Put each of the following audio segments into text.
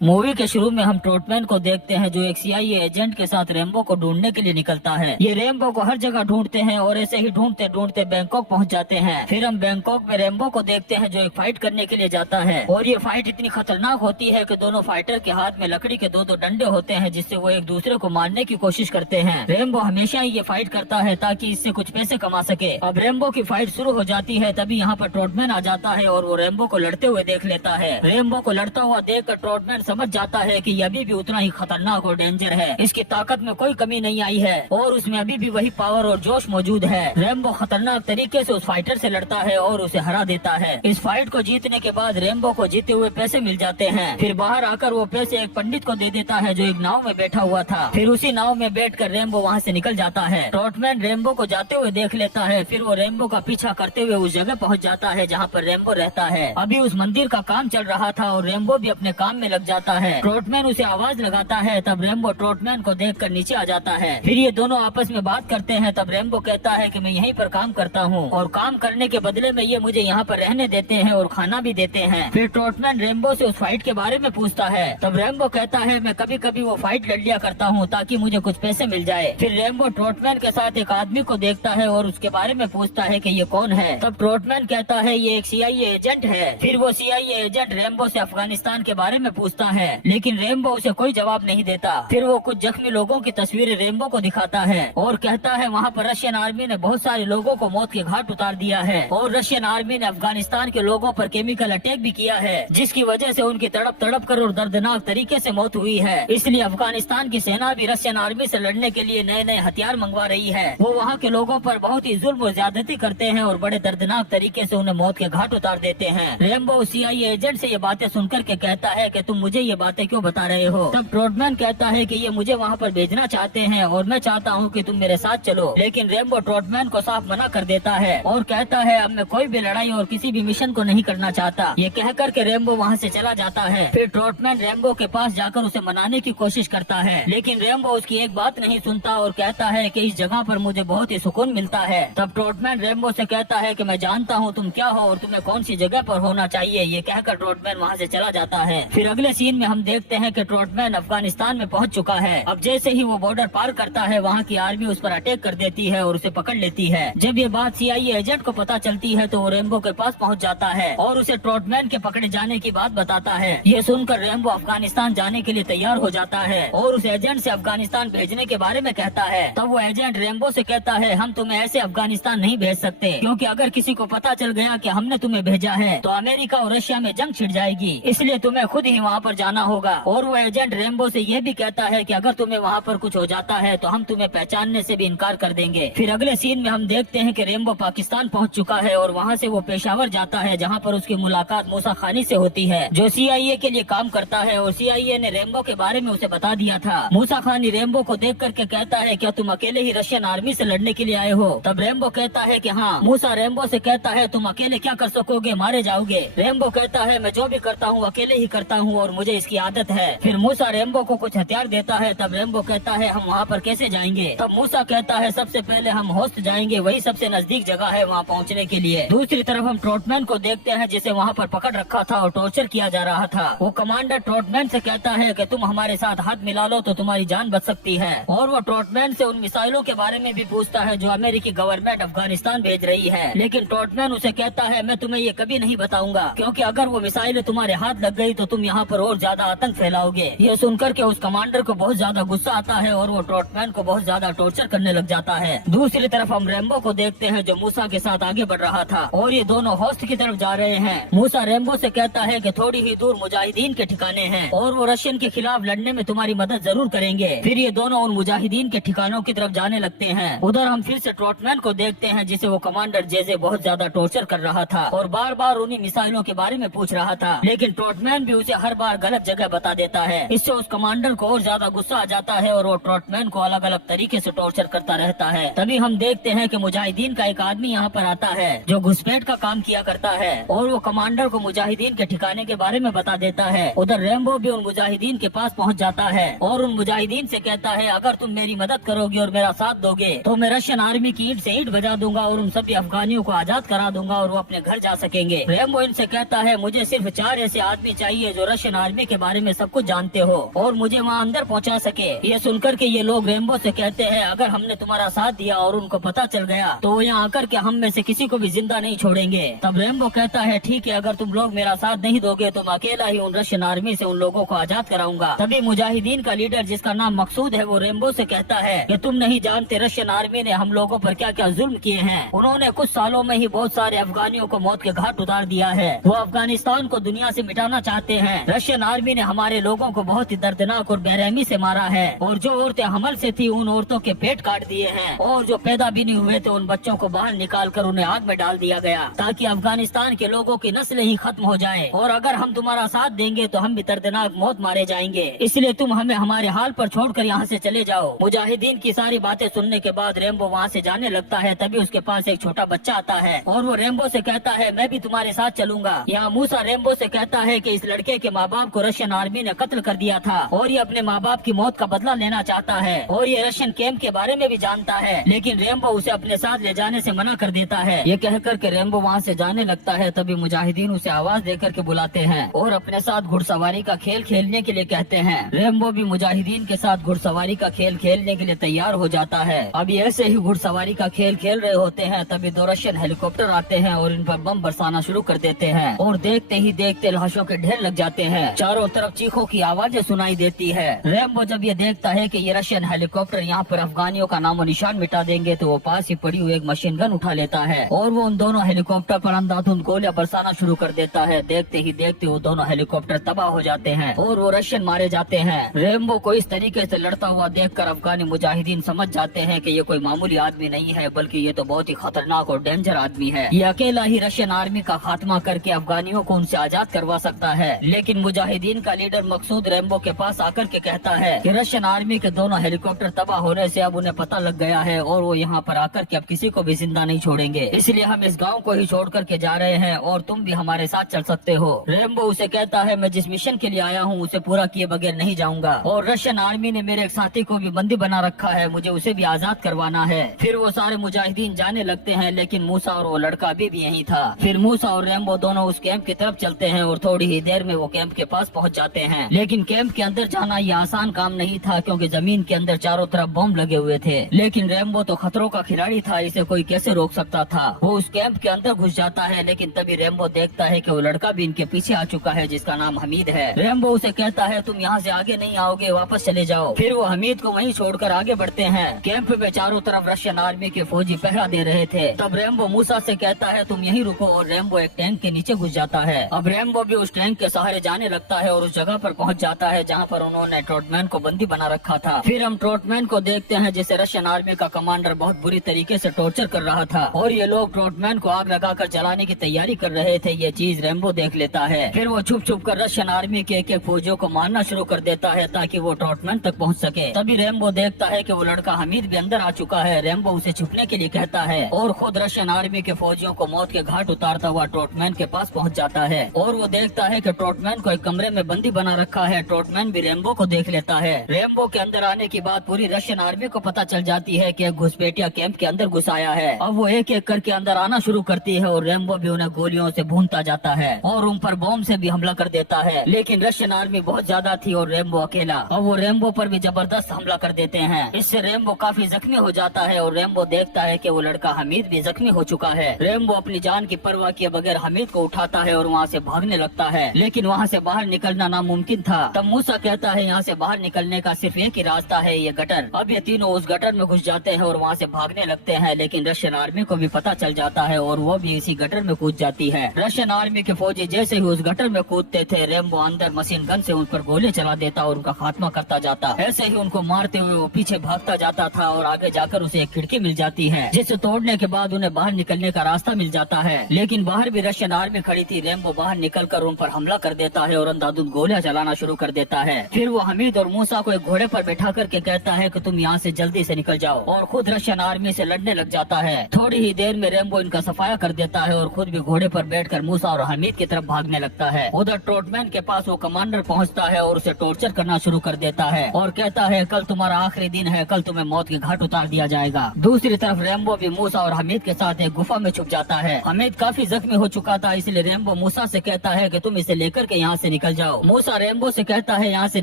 Movie के शुरू में हम ट्रोटमैन को देखते हैं जो एक CIA एजेंट के साथ रेम्बो को ढूंढने के लिए निकलता है। ये रेम्बो को हर जगह ढूंढते हैं और ऐसे ही ढूंढते ढूंढते बैंकॉक पहुंच जाते हैं। फिर हम बैंकॉक में रेम्बो को देखते हैं जो एक फाइट करने के लिए जाता है और ये फाइट इतनी खतरनाक होती है कि दोनों फाइटर के हाथ में लकड़ी के दो डंडे होते हैं जिससे वो एक दूसरे को मारने की कोशिश करते हैं। रेम्बो हमेशा ही ये फाइट करता है ताकि इससे कुछ पैसे कमा सके। अब रेम्बो की फाइट शुरू हो जाती है, तभी यहाँ पर ट्रोटमैन आ जाता है और वो रेम्बो को लड़ते हुए देख लेता है। रेम्बो को लड़ता हुआ देख कर ट्रोटमैन समझ जाता है ये अभी भी उतना ही खतरनाक और डेंजर है। इसकी ताकत में कोई कमी नहीं आई है और उसमें अभी भी वही पावर और जोश मौजूद है। रेम्बो खतरनाक तरीके से उस फाइटर से लड़ता है और उसे हरा देता है। इस फाइट को जीतने के बाद रेम्बो को जीते हुए पैसे मिल जाते हैं। फिर बाहर आकर वो पैसे एक पंडित को दे देता है जो एक नाव में बैठा हुआ था। फिर उसी नाव में बैठकर रेम्बो वहाँ से निकल जाता है। ट्रोटमैन रेम्बो को जाते हुए देख लेता है। फिर वो रेम्बो का पीछा करते हुए उस जगह पहुँच जाता है जहाँ पर रेम्बो रहता है। अभी उस मंदिर का काम चल रहा था और रेम्बो भी अपने काम में लग जाता है। ट्रोटमैन उसे आवाज लगाता है, तब रेम्बो ट्रोटमैन को देखकर नीचे आ जाता है। फिर ये दोनों आपस में बात करते हैं। तब रेम्बो कहता है कि मैं यहीं पर काम करता हूँ और काम करने के बदले में ये मुझे यहाँ पर रहने देते हैं और खाना भी देते हैं। फिर ट्रोटमैन रेम्बो से उस फाइट के बारे में पूछता है। तब रेम्बो कहता है मैं कभी कभी वो फाइट लड़ लिया करता हूँ ताकि मुझे कुछ पैसे मिल जाए। फिर रेम्बो ट्रोटमैन के साथ एक आदमी को देखता है और उसके बारे में पूछता है कि ये कौन है। तब ट्रोटमैन कहता है ये एक CIA एजेंट है। फिर वो CIA एजेंट रेम्बो से अफगानिस्तान के बारे में पूछता है, लेकिन रेम्बो उसे कोई जवाब नहीं देता। फिर वो कुछ जख्मी लोगों की तस्वीरें रेम्बो को दिखाता है और कहता है वहाँ पर रशियन आर्मी ने बहुत सारे लोगों को मौत के घाट उतार दिया है और रशियन आर्मी ने अफगानिस्तान के लोगों पर केमिकल अटैक भी किया है जिसकी वजह से उनकी तड़प कर और दर्दनाक तरीके से मौत हुई है। इसलिए अफगानिस्तान की सेना भी रशियन आर्मी से लड़ने के लिए नए नए हथियार मंगवा रही है। वो वहाँ के लोगों पर बहुत ही जुल्म और ज्यादती करते हैं और बड़े दर्दनाक तरीके से उन्हें मौत के घाट उतार देते हैं। रेम्बो CIA एजेंट से ये बातें सुनकर के कहता है कि तुम मुझे ये बातें क्यों बता रहे हो। तब ट्रोटमैन कहता है कि ये मुझे वहाँ पर भेजना चाहते हैं और मैं चाहता हूँ कि तुम मेरे साथ चलो, लेकिन रेम्बो ट्रोटमैन को साफ मना कर देता है और कहता है अब मैं कोई भी लड़ाई और किसी भी मिशन को नहीं करना चाहता। ये कहकर के रेम्बो वहाँ से चला जाता है। फिर ट्रोटमैन रेम्बो के पास जाकर उसे मनाने की कोशिश करता है, लेकिन रेम्बो उसकी एक बात नहीं सुनता और कहता है कि इस जगह पर मुझे बहुत ही सुकून मिलता है। तब ट्रोटमैन रेम्बो से कहता है कि मैं जानता हूँ तुम क्या हो और तुम्हें कौन सी जगह पर होना चाहिए। ये कहकर ट्रोटमैन वहाँ से चला जाता है। फिर अगले सीन में हम देखते हैं कि ट्रोटमैन अफगानिस्तान में पहुंच चुका है। अब जैसे ही वो बॉर्डर पार करता है वहाँ की आर्मी उस पर अटैक कर देती है और उसे पकड़ लेती है। जब ये बात CIA एजेंट को पता चलती है तो वो रेम्बो के पास पहुँच जाता है और उसे ट्रोटमैन के पकड़े जाने की बात बताता है। ये सुनकर रेम्बो अफगानिस्तान जाने के लिए तैयार हो जाता है और उस एजेंट से अफगानिस्तान भेजने के बारे में कहता है। तब वो एजेंट रेम्बो से कहता है हम तुम्हें ऐसे अफगानिस्तान नहीं भेज सकते, क्योंकि अगर किसी को पता चल गया कि हमने तुम्हें भेजा है तो अमेरिका और रशिया में जंग छिड़ जाएगी, इसलिए तुम्हें खुद ही वहाँ पर जाना होगा। और वो एजेंट रेम्बो से ये भी कहता है कि अगर तुम्हें वहाँ पर कुछ हो जाता है तो हम तुम्हें पहचानने से भी इनकार कर देंगे। फिर अगले सीन में हम देखते हैं कि रेम्बो पाकिस्तान पहुँच चुका है और वहाँ से वो पेशावर जाता है जहाँ पर उसकी मुलाकात मूसा खानी से होती है जो CIA के लिए काम करता है और CIA ने रेम्बो के बारे में उसे बता दिया था। मूसा खानी रेम्बो को देख करके कहता है क्या तुम अकेले ही रशियन आर्मी से लड़ने के लिए आए हो। तब रेम्बो कहता है कि हाँ। मूसा रेम्बो से कहता है तुम अकेले क्या कर सकोगे, मारे जाओगे। रेम्बो कहता है मैं जो भी करता हूँ अकेले ही करता हूँ और मुझे इसकी आदत है। फिर मूसा रेम्बो को कुछ हथियार देता है। तब रेम्बो कहता है हम वहाँ पर कैसे जाएंगे। तब मूसा कहता है सबसे पहले हम होस्ट जाएंगे, वही सबसे नजदीक जगह है वहाँ पहुँचने के लिए। दूसरी तरफ हम ट्रोटमैन को देखते हैं जिसे वहाँ पर पकड़ रखा था और टॉर्चर किया जा रहा था। वो कमांडर ट्रोटमैन से कहता है कि तुम हमारे साथ हाथ मिला लो तो तुम्हारी जान बच सकती है। और वो ट्रोटमैन से उन मिसाइलों के बारे में भी पूछता है जो अमेरिकी गवर्नमेंट अफगानिस्तान भेज रही है, लेकिन ट्रोटमैन उसे कहता है मैं तुम्हें ये कभी नहीं बताऊंगा, क्योंकि अगर वो मिसाइलें तुम्हारे हाथ लग गई तो तुम यहाँ पर और ज्यादा आतंक फैलाओगे। ये सुनकर के उस कमांडर को बहुत ज्यादा गुस्सा आता है और वो ट्रोटमैन को बहुत ज्यादा टॉर्चर करने लग जाता है। दूसरी तरफ हम रेम्बो को देखते हैं जो मूसा के साथ आगे बढ़ रहा था और ये दोनों होस्ट की तरफ जा रहे हैं। मूसा रेम्बो से कहता है कि थोड़ी ही दूर मुजाहिदीन के ठिकाने हैं और वो रशियन के खिलाफ लड़ने में तुम्हारी मदद जरूर करेंगे। फिर ये दोनों उन मुजाहिदीन के ठिकानों की तरफ जाने लगते हैं। उधर हम फिर से ट्रोटमैन को देखते हैं जिसे वो कमांडर जेजे बहुत ज्यादा टॉर्चर कर रहा था और बार बार उन्हीं मिसाइलों के बारे में पूछ रहा था, लेकिन ट्रोटमैन भी उसे हर बार गलत जगह बता देता है। इससे उस कमांडर को और ज्यादा गुस्सा आ जाता है और वो ट्रोटमैन को अलग अलग तरीके से टॉर्चर करता रहता है। तभी हम देखते हैं कि मुजाहिदीन का एक आदमी यहाँ पर आता है जो घुसपैठ का काम किया करता है और वो कमांडर को मुजाहिदीन के ठिकाने के बारे में बता देता है। उधर रेम्बो भी उन मुजाहिदीन के पास पहुँच जाता है और उन मुजाहिदीन से कहता है अगर तुम मेरी मदद करोगे और मेरा साथ दोगे तो मैं रशियन आर्मी की ईंट से ईंट बजा दूंगा और उन सभी अफगानियों को आजाद करा दूंगा और वो अपने घर जा सकेंगे। रेम्बो इनसे कहता है मुझे सिर्फ 4 ऐसे आदमी चाहिए जो रशियन आर्मी के बारे में सब कुछ जानते हो और मुझे वहाँ अंदर पहुँचा सके। ये सुनकर के ये लोग रेम्बो से कहते हैं अगर हमने तुम्हारा साथ दिया और उनको पता चल गया तो वो यहाँ आकर के हम में से किसी को भी जिंदा नहीं छोड़ेंगे। तब रेम्बो कहता है ठीक है, अगर तुम लोग मेरा साथ नहीं दोगे तो मैं अकेला ही उन रशियन आर्मी से उन लोगों को आजाद कराऊंगा। तभी मुजाहिदीन का लीडर जिसका नाम मकसूद है वो रेम्बो से कहता है कि तुम नहीं जानते रशियन आर्मी ने हम लोगों पर क्या क्या जुल्म किए हैं। उन्होंने कुछ सालों में ही बहुत सारे अफगानियों को मौत के घाट उतार दिया है। वो अफगानिस्तान को दुनिया से मिटाना चाहते हैं। रशियन आर्मी ने हमारे लोगों को बहुत ही दर्दनाक और बेरहमी से मारा है और जो औरतें हमल से थी उन औरतों के पेट काट दिए हैं और जो पैदा भी नहीं हुए थे उन बच्चों को बाहर निकाल कर उन्हें आग में डाल दिया गया ताकि अफगानिस्तान के लोगों की नस्लें ही खत्म हो जाए। और अगर हम तुम्हारा साथ देंगे तो हम भी दर्दनाक मौत मारे जाएंगे, इसलिए तुम हमें हमारे हाल पर छोड़कर यहाँ से चले जाओ। मुजाहिदीन की सारी बातें सुनने के बाद रेम्बो वहाँ से जाने लगता है। तभी उसके पास एक छोटा बच्चा आता है और वो रेम्बो से कहता है मैं भी तुम्हारे साथ चलूंगा। यहाँ मूसा रेम्बो से कहता है कि इस लड़के के माँ बाप को रशियन आर्मी ने कत्ल कर दिया था और ये अपने माँ बाप की मौत का बदला लेना चाहता है और ये रशियन कैंप के बारे में भी जानता है, लेकिन रेम्बो उसे अपने साथ ले जाने से मना कर देता है। ये कहकर के रेम्बो वहाँ से जाने लगता है। तभी मुजाहिदीन उसे आवाज देकर के बुलाते हैं और अपने साथ घुड़सवारी का खेल खेलने के लिए कहते हैं। रेम्बो भी मुजाहिदीन के साथ घुड़सवारी का खेल खेलने के लिए तैयार हो जाता है। अभी ऐसे ही घुड़सवारी का खेल खेल रहे होते हैं तभी 2 रशियन हेलीकॉप्टर आते हैं और इन पर बम बरसाना शुरू कर देते हैं और देखते ही देखते लाशों के ढेर लग जाते हैं। चारों तरफ चीखों की आवाजें सुनाई देती है। रेम्बो जब ये देखता है कि ये रशियन हेलीकॉप्टर यहाँ पर अफगानियों का नामो निशान मिटा देंगे तो वो पास ही पड़ी हुई एक मशीन गन उठा लेता है और वो उन दोनों हेलीकॉप्टर पर अंधाधुंध गोलियां बरसाना शुरू कर देता है। देखते ही देखते वो दोनों हेलीकॉप्टर तबाह हो जाते हैं और वो रशियन मारे जाते हैं। रेम्बो को इस तरीके से लड़ता हुआ देखकर अफगानी मुजाहिदीन समझ जाते हैं कि ये कोई मामूली आदमी नहीं है बल्कि ये तो बहुत ही खतरनाक और डेंजर आदमी है। ये अकेला ही रशियन आर्मी का खात्मा करके अफगानियों को उनसे आजाद करवा सकता है। लेकिन मुजाहिदीन का लीडर मकसूद रेम्बो के पास आकर के कहता है कि रशियन आर्मी के दोनों हेलीकॉप्टर तबाह होने से अब उन्हें पता लग गया है और वो यहाँ पर आकर के अब किसी को भी जिंदा नहीं छोड़ेंगे, इसलिए हम इस गांव को ही छोड़ करके जा रहे हैं और तुम भी हमारे साथ चल सकते हो। रेम्बो उसे कहता है मैं जिस मिशन के लिए आया हूँ उसे पूरा किए बगैर नहीं जाऊंगा और रशियन आर्मी ने मेरे एक साथी को भी बंदी बना रखा है, मुझे उसे भी आजाद करवाना है। फिर वो सारे मुजाहिदीन जाने लगते हैं लेकिन मूसा और वो लड़का अभी भी यहीं था। फिर मूसा और रेम्बो दोनों उस कैंप की तरफ चलते हैं और थोड़ी ही देर में वो कैंप के पास पहुँच जाते हैं। लेकिन कैंप के अंदर जाना ये आसान काम नहीं था क्योंकि जमीन के अंदर चारों तरफ बम लगे हुए थे। लेकिन रेम्बो तो खतरों का खिलाड़ी था, इसे कोई कैसे रोक सकता था। वो उस कैंप के अंदर घुस जाता है लेकिन तभी रेम्बो देखता है कि वो लड़का भी इनके पीछे आ चुका है जिसका नाम हमीद है। रेम्बो उसे कहता है तुम यहाँ से आगे नहीं आओगे, वापस चले जाओ। फिर वो हमीद को वहीं छोड़कर आगे बढ़ते हैं। कैंप में चारों तरफ रशियन आर्मी के फौजी पहरा दे रहे थे। तब रेम्बो मूसा से कहता है तुम यहीं रुको और रेम्बो एक टैंक के नीचे घुस जाता है। अब रेम्बो भी उस टैंक के सहारे जाने लगता है और उस जगह पर पहुँच जाता है जहाँ पर उन्होंने ट्रोटमैन को बंदी बना रखा था। फिर हम ट्रोटमैन को देखते हैं जिसे रशियन आर्मी का कमांडर बहुत बुरी तरीके से टॉर्चर कर रहा था और ये लोग ट्रोटमैन को आग लगाकर जलाने की तैयारी कर रहे थे। ये चीज रेम्बो देख लेता है। फिर वो छुप छुप कर रशियन आर्मी के एक फौजियों को मारना शुरू कर देता है ताकि वो ट्रोटमैन तक पहुंच सके। तभी रेम्बो देखता है कि वो लड़का हमीद भी अंदर आ चुका है। रेम्बो उसे छुपने के लिए कहता है और खुद रशियन आर्मी के फौजियों को मौत के घाट उतारता हुआ ट्रोटमैन के पास पहुँच जाता है और वो देखता है कि ट्रोटमैन को एक कमरे में बंदी बना रखा है। ट्रोटमैन भी रेम्बो को देख लेता है। रेम्बो के अंदर आने की बात पूरी रशियन आर्मी को पता चल जाती है कि घुसपैठिया कैंप के अंदर घुस आया है। अब वो एक एक करके अंदर आना शुरू करती है और रेम्बो भी उन्हें गोलियों से भूनता जाता है और उन पर बॉम्ब से भी हमला कर देता है। लेकिन रशियन आर्मी बहुत ज्यादा थी और रेम्बो अकेला। अब वो रेम्बो पर भी जबरदस्त हमला कर देते हैं। इससे रेम्बो काफी जख्मी हो जाता है और रेम्बो देखता है कि वो लड़का हमीद भी जख्मी हो चुका है। रेम्बो अपनी जान की परवाह किए बगैर हमीद को उठाता है और वहाँ से भागने लगता है, लेकिन वहाँ से बाहर निकलना नामुमकिन था। तब मूसा कहता है यहाँ से बाहर निकलने का सिर्फ एक ही रास्ता है, ये गटर। अब ये तीनों उस गटर में घुस जाते हैं और वहाँ से भागने लगते हैं, लेकिन रशियन आर्मी को भी पता चल जाता है और वो भी इसी गटर में कूद जाती है। रशियन आर्मी के फौजी जैसे ही उस गटर में कूदते थे रेम्बो अंदर मशीन गन से उन पर गोली चला देता और उनका खात्मा करता जाता। ऐसे ही उनको मारते हुए वो पीछे भागता जाता था और आगे जाकर उसे एक खिड़की मिल जाती है जिसे तोड़ने के बाद उन्हें बाहर निकलने का रास्ता मिल जाता है। लेकिन बाहर भी रशियन आर्मी खड़ी थी। रेम्बो बाहर निकलकर उन पर हमला कर देता है और अंधाधुंध गोलियां चलाना शुरू कर देता है। फिर वो हमीद और मूसा को एक घोड़े पर बैठा करके कहता है कि तुम यहाँ से जल्दी से निकल जाओ और खुद रशियन आर्मी से लड़ने लग जाता है। थोड़ी ही देर में रेम्बो इनका सफाया कर देता है और खुद भी घोड़े पर बैठकर मूसा और हमीद की तरफ भागने लगता है। उधर ट्रोटमैन के पास वो कमांडर पहुँचता है और उसे टॉर्चर करना शुरू कर देता है और कहता है कल तुम्हारा आखिरी दिन है, कल तुम्हें मौत के घाट उतार दिया जाएगा। दूसरी तरफ रेम्बो भी मूसा और हमीद के साथ एक गुफा में छुप जाता है। हमीद काफी जख्मी हो चुका था, इसलिए रेम्बो मूसा से कहता है कि तुम इसे लेकर के यहाँ से निकल जाओ। मूसा रेम्बो से कहता है यहाँ से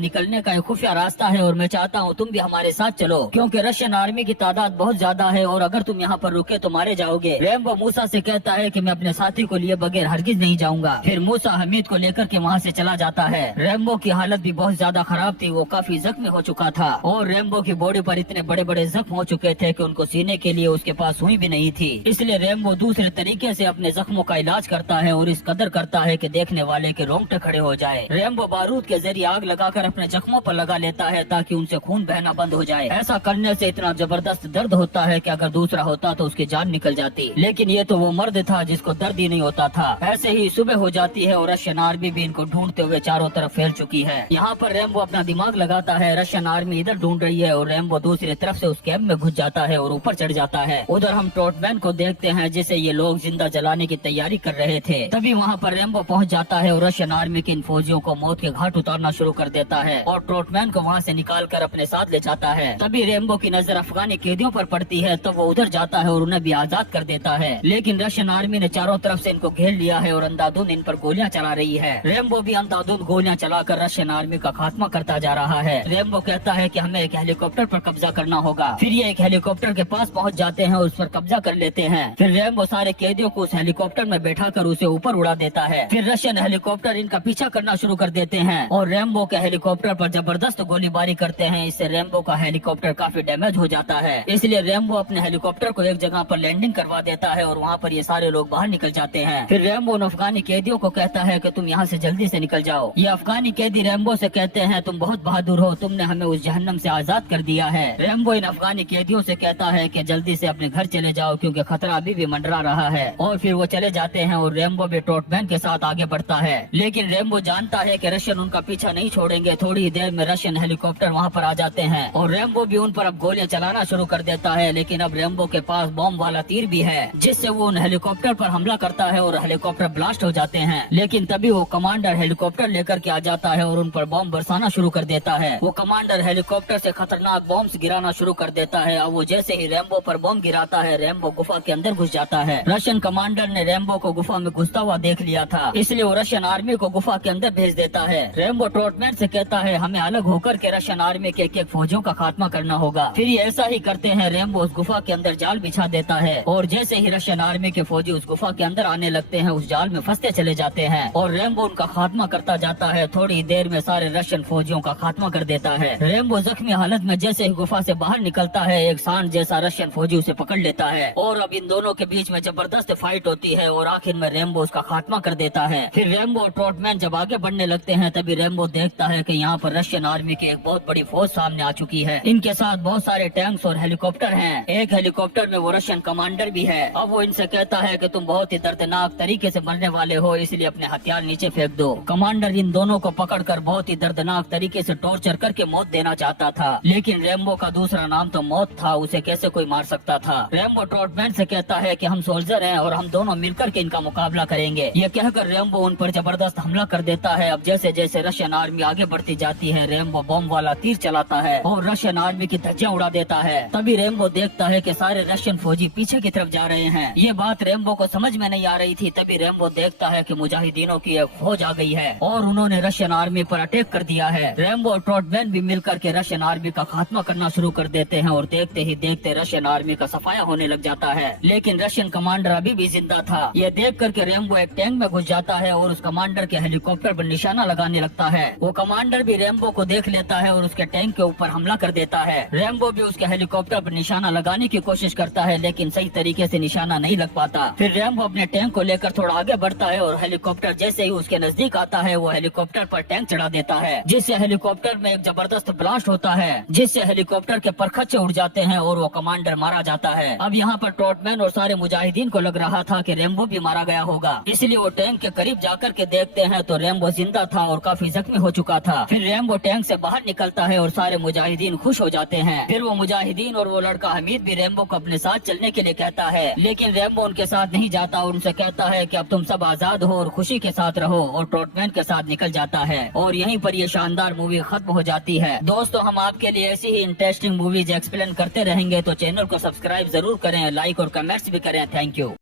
निकलने का एक खुफिया रास्ता है और मैं चाहता हूँ तुम भी हमारे साथ चलो, क्योंकि रशियन आर्मी की तादाद बहुत ज्यादा है और अगर तुम यहाँ पर रुके तो मारे जाओगे। रेम्बो मूसा से कहता है कि मैं अपने साथी को लिए बगैर हरगिज नहीं जाऊंगा। फिर मूसा हमीद को लेकर के वहाँ से चला जाता है। रेम्बो की हालत भी बहुत ज्यादा खराब थी, वो काफी जख्मी हो चुका था और रेम्बो की बॉडी पर इतने बड़े बड़े जख्म हो चुके थे कि उनको सीने के लिए उसके पास सुई भी नहीं थी। इसलिए रेम्बो दूसरे तरीके से अपने जख्मों का इलाज करता है और इस कदर करता है कि देखने वाले के रोंगटे खड़े हो जाए। रेम्बो बारूद के जरिए आग लगाकर अपने जख्मों पर लगा लेता है ताकि उनसे खून बहना बंद हो जाए। ऐसा करने से इतना जबरदस्त दर्द होता है कि अगर दूसरा होता तो उसकी जान निकल जाती, लेकिन ये तो वो मर्द था जिसको दर्द ही नहीं होता था। ऐसे ही सुबह हो जाती है और रशियन आर्मी भी इनको ढूंढते हुए चारों तरफ फैल चुकी है। यहाँ पर रेम्बो अपना दिमाग लगाता है, रशियन आर्मी इधर ढूंढ रही है और रेम्बो दूसरी तरफ से उस कैंप में घुस जाता है और ऊपर चढ़ जाता है। उधर हम ट्रॉटमैन को देखते हैं जिसे ये लोग जिंदा जलाने की तैयारी कर रहे थे। तभी वहाँ पर रेम्बो पहुँच जाता है और रशियन आर्मी के इन फौजियों को मौत के घाट उतारना शुरू कर देता है और ट्रॉटमैन को वहाँ से निकाल कर अपने साथ ले जाता है। तभी रेम्बो की नजर अफगानी कैदियों पर पड़ती है तो वो उधर जाता है और उन्हें भी आजाद कर देता है, लेकिन रशियन आर्मी ने चारों तरफ से इनको घेर लिया है और अंधाधुंध इन पर गोलियां चला रही है। रेम्बो भी अंधाधुंध गोलियां चलाकर रशियन आर्मी का खात्मा करता जा रहा है। रेम्बो कहता है कि हमें एक हेलीकॉप्टर पर कब्जा करना होगा। फिर ये एक हेलीकॉप्टर के पास पहुंच जाते हैं, उस पर कब्जा कर लेते हैं। फिर रेम्बो सारे कैदियों को उस हेलीकॉप्टर में बैठा कर उसे ऊपर उड़ा देता है। फिर रशियन हेलीकॉप्टर इनका पीछा करना शुरू कर देते हैं और रेम्बो के हेलीकॉप्टर पर जबरदस्त गोलीबारी करते हैं। इससे रेम्बो का हेलीकॉप्टर काफी डैमेज हो जाता है, इसलिए रेम्बो अपने हेलीकॉप्टर को एक जगह पर लैंडिंग करवा देता है और वहाँ पर ये सारे लोग बाहर निकल जाते हैं। फिर रेम्बो उन अफगानी कैदियों को कहता है कि तुम यहाँ से जल्दी से निकल जाओ। ये अफगानी कैदी रेम्बो से कहते हैं तुम बहुत बहादुर हो, तुमने हमें उस जहन्नम से आजाद कर दिया है। रेम्बो इन अफगानी कैदियों से कहता है कि जल्दी से अपने घर चले जाओ क्योंकि खतरा अभी भी मंडरा रहा है। और फिर वो चले जाते हैं और रेम्बो भी ट्रॉटमैन के साथ आगे बढ़ता है, लेकिन रेम्बो जानता है कि रशियन उनका पीछा नहीं छोड़ेंगे। थोड़ी ही देर में रशियन हेलीकॉप्टर वहाँ पर आ जाते हैं और रेम्बो भी उन पर अब गोलियां चलाना शुरू कर देता है, लेकिन अब रेम्बो के पास बॉम्ब वाला तीर भी है जिससे वो उन हेलीकॉप्टर पर हमला करता है और हेलीकॉप्टर ब्लास्ट हो जाते हैं। लेकिन तभी वो कमांडर हेलीकॉप्टर लेकर के आ जाता है और उन पर बॉम्ब बरसाना शुरू कर देता है। वो कमांडर हेलीकॉप्टर से खतरनाक बॉम्ब गिराना शुरू कर देता है। अब वो जैसे ही रेम्बो पर बॉम्ब गिराता है, रेम्बो गुफा के अंदर घुस जाता है। रशियन कमांडर ने रेम्बो को गुफा में घुसता हुआ देख लिया था, इसलिए वो रशियन आर्मी को गुफा के अंदर भेज देता है। रेम्बो ट्रॉटमैन से कहता है हमें अलग होकर के रशियन आर्मी के एक फौजियों का खात्मा करना होगा। फिर ये ऐसा ही करते हैं। रेम्बो उस गुफा के अंदर जाल बिछा देता है और जैसे ही रशियन आर्मी के फौजी उस गुफा के अंदर आने लगते हैं, उस जाल में फंसते चले जाते हैं और रेम्बो उनका खात्मा करता जाता है। थोड़ी देर में सारे रशियन फौजियों का खात्मा कर देता है। रेम्बो जख्मी हालत में जैसे ही गुफा से बाहर निकलता है, एक सांड जैसा रशियन फौजी उसे पकड़ लेता है और अब इन दोनों के बीच में जबरदस्त फाइट होती है और आखिर में रेम्बो उसका खात्मा कर देता है। फिर रेम्बो और ट्रॉटमैन जब आगे बढ़ने लगते हैं, तभी रेम्बो देखता है कि यहाँ पर रशियन आर्मी की एक बहुत बड़ी फौज सामने आ चुकी है। इनके साथ बहुत सारे टैंक्स और हेलीकॉप्टर हैं। एक हेलीकॉप्टर में वो रशियन कमांडर भी है। अब वो इनसे कहता है कि तुम बहुत ही दर्दनाक तरीके से मरने वाले हो, इसलिए अपने हथियार नीचे फेंक दो। कमांडर इन दोनों को पकड़कर बहुत ही दर्दनाक तरीके से टॉर्चर करके मौत देना चाहता था, लेकिन रेम्बो का दूसरा नाम तो मौत था, उसे कैसे कोई मार सकता था। रेम्बो ट्रॉटमैन से कहता है कि हम सोल्जर हैं और हम दोनों मिलकर के इनका मुकाबला करेंगे। ये कहकर रेम्बो उन पर जबरदस्त हमला कर देता है। अब जैसे जैसे रशियन आर्मी आगे बढ़ती जाती है, रेम्बो बॉम्ब वाला तीर चलाता है और रशियन आर्मी की धज्जियां उड़ा देता है। तभी रेम्बो देखता है कि सारे रशियन फौजी पीछे की तरफ जा रहे हैं। ये बात रेम्बो को समझ में नहीं आ रही थी। तभी रेम्बो देखता है कि मुजाहिदीनों की एक फौज आ गई है और उन्होंने रशियन आर्मी पर अटैक कर दिया है। रेम्बो और ट्रॉटमैन भी मिलकर के रशियन आर्मी का खात्मा करना शुरू कर देते हैं और देखते ही देखते रशियन आर्मी का सफाया होने लग जाता है। लेकिन रशियन कमांडर अभी भी जिंदा था। ये देख करके रेम्बो एक टैंक में घुस जाता है और उस कमांडर के हेलीकॉप्टर पर निशाना लगाने लगता है। वो कमांडर भी रेम्बो को देख लेता है और उसके टैंक के ऊपर हमला कर देता है। रेम्बो भी उसके हेलीकॉप्टर पर निशाना लगाने की कोशिश करता है, लेकिन सही तरीके से निशाना नहीं लग पाता। फिर रेम्बो अपने टैंक को लेकर थोड़ा आगे बढ़ता है और हेलीकॉप्टर जैसे ही उसके नजदीक आता है, वो हेलीकॉप्टर पर टैंक चढ़ा देता है, जिससे हेलीकॉप्टर में एक जबरदस्त ब्लास्ट होता है, जिससे हेलीकॉप्टर के परखच्चे उड़ जाते हैं और वो कमांडर मारा जाता है। अब यहाँ पर ट्रॉटमैन और सारे मुजाहिदीन को लग रहा था कि रेम्बो भी मारा गया होगा, इसलिए वो टैंक के करीब जाकर के देखते हैं तो रेम्बो जिंदा था और काफी जख्मी हो चुका था। फिर रेम्बो टैंक से बाहर निकलता है और सारे मुजाहिदीन खुश हो जाते हैं। फिर वो मुजाहिदीन और वो लड़का हमीद भी रेम्बो को अपने साथ चलने के लिए कहता है, लेकिन रेम्बो उनके साथ नहीं जाता और उनसे कहता है कि अब तुम सब आजाद हो और खुशी के साथ रहो, और ट्रॉटमैन के साथ निकल जाता है। और यहीं पर ये शानदार मूवी खत्म हो जाती है। दोस्तों, हम आपके लिए ऐसी ही इंटरेस्टिंग मूवीज एक्सप्लेन करते रहेंगे, तो चैनल को सब्सक्राइब जरूर करें, लाइक और कमेंट्स भी करें। Thank you.